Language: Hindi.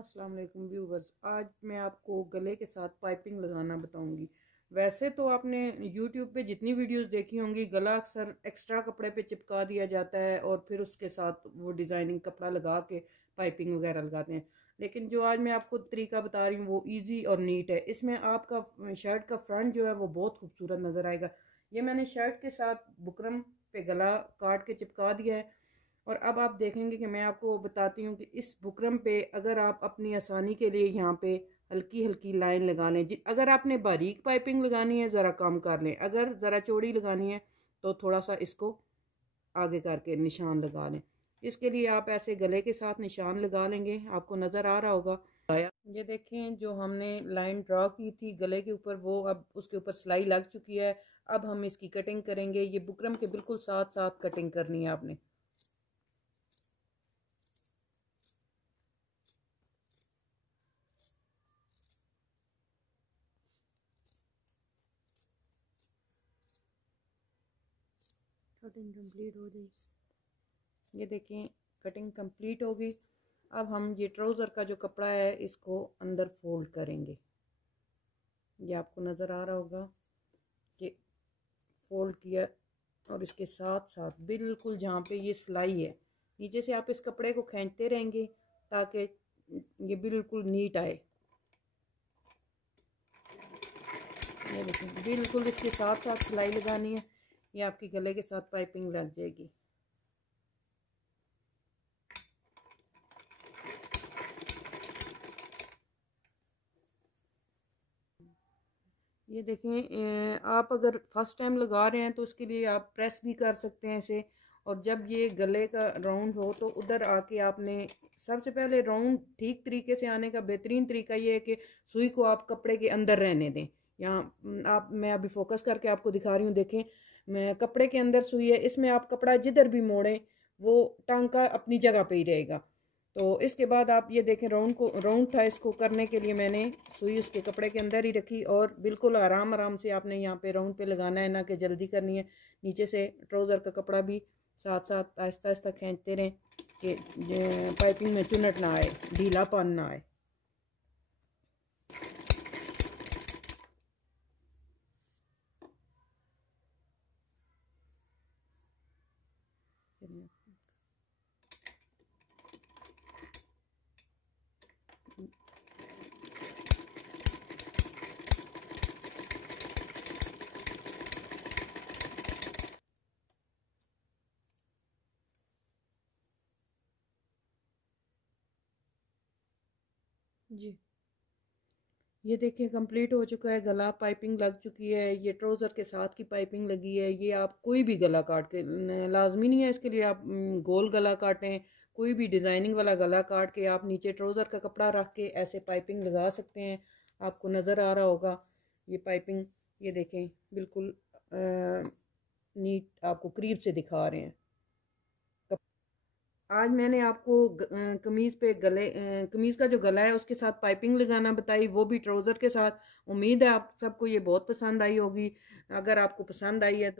अस्सलाम वालेकुम व्यूवर्स। आज मैं आपको गले के साथ पाइपिंग लगाना बताऊंगी। वैसे तो आपने YouTube पे जितनी वीडियोस देखी होंगी, गला अक्सर एक्स्ट्रा कपड़े पे चिपका दिया जाता है और फिर उसके साथ वो डिज़ाइनिंग कपड़ा लगा के पाइपिंग वगैरह लगाते हैं। लेकिन जो आज मैं आपको तरीका बता रही हूँ वो इजी और नीट है। इसमें आपका शर्ट का फ्रंट जो है वो बहुत खूबसूरत नज़र आएगा। ये मैंने शर्ट के साथ बुकरम पे गला काट के चिपका दिया है। और अब आप देखेंगे कि मैं आपको बताती हूँ कि इस बुकरम पे अगर आप अपनी आसानी के लिए यहाँ पे हल्की हल्की लाइन लगा लें। अगर आपने बारीक पाइपिंग लगानी है ज़रा कम कर लें, अगर ज़रा चौड़ी लगानी है तो थोड़ा सा इसको आगे करके निशान लगा लें। इसके लिए आप ऐसे गले के साथ निशान लगा लेंगे, आपको नज़र आ रहा होगा। ये देखें, जो हमने लाइन ड्रॉ की थी गले के ऊपर वो अब उसके ऊपर सिलाई लग चुकी है। अब हम इसकी कटिंग करेंगे। ये बुकरम के बिल्कुल साथ साथ कटिंग करनी है आपने। कटिंग कंप्लीट हो गई। ये देखें, कटिंग कंप्लीट हो गई। अब हम ये ट्राउज़र का जो कपड़ा है इसको अंदर फोल्ड करेंगे। ये आपको नज़र आ रहा होगा कि फोल्ड किया और इसके साथ साथ बिल्कुल जहाँ पे ये सिलाई है नीचे से आप इस कपड़े को खींचते रहेंगे ताकि ये बिल्कुल नीट आए। ये देखें, बिल्कुल इसके साथ साथ सिलाई लगानी है। ये आपकी गले के साथ पाइपिंग लग जाएगी। ये देखें, आप अगर फर्स्ट टाइम लगा रहे हैं तो उसके लिए आप प्रेस भी कर सकते हैं इसे। और जब ये गले का राउंड हो तो उधर आके आपने सबसे पहले राउंड ठीक तरीके से आने का बेहतरीन तरीका ये है कि सुई को आप कपड़े के अंदर रहने दें। यहाँ आप मैं अभी फोकस करके आपको दिखा रही हूँ। देखें, मैं कपड़े के अंदर सुई है, इसमें आप कपड़ा जिधर भी मोड़ें वो टांका अपनी जगह पे ही रहेगा। तो इसके बाद आप ये देखें, राउंड था, इसको करने के लिए मैंने सुई उसके कपड़े के अंदर ही रखी और बिल्कुल आराम आराम से आपने यहाँ पे राउंड पे लगाना है, ना कि जल्दी करनी है। नीचे से ट्राउज़र का कपड़ा भी साथ साथ आहिस्ता आहिस्ता खींचते रहें कि पाइपिंग में चुनट ना आए, ढीलापन ना आए। जी, ये देखिए कंप्लीट हो चुका है गला। पाइपिंग लग चुकी है, ये ट्राउज़र के साथ की पाइपिंग लगी है। ये आप कोई भी गला काट के, लाजमी नहीं है इसके लिए आप गोल गला काटें, कोई भी डिज़ाइनिंग वाला गला काट के आप नीचे ट्राउज़र का कपड़ा रख के ऐसे पाइपिंग लगा सकते हैं। आपको नज़र आ रहा होगा ये पाइपिंग। ये देखें, बिल्कुल नीट आपको करीब से दिखा रहे हैं। आज मैंने आपको कमीज़ पे कमीज़ का जो गला है उसके साथ पाइपिंग लगाना बताई, वो भी ट्राउज़र के साथ। उम्मीद है आप सबको ये बहुत पसंद आई होगी। अगर आपको पसंद आई है तो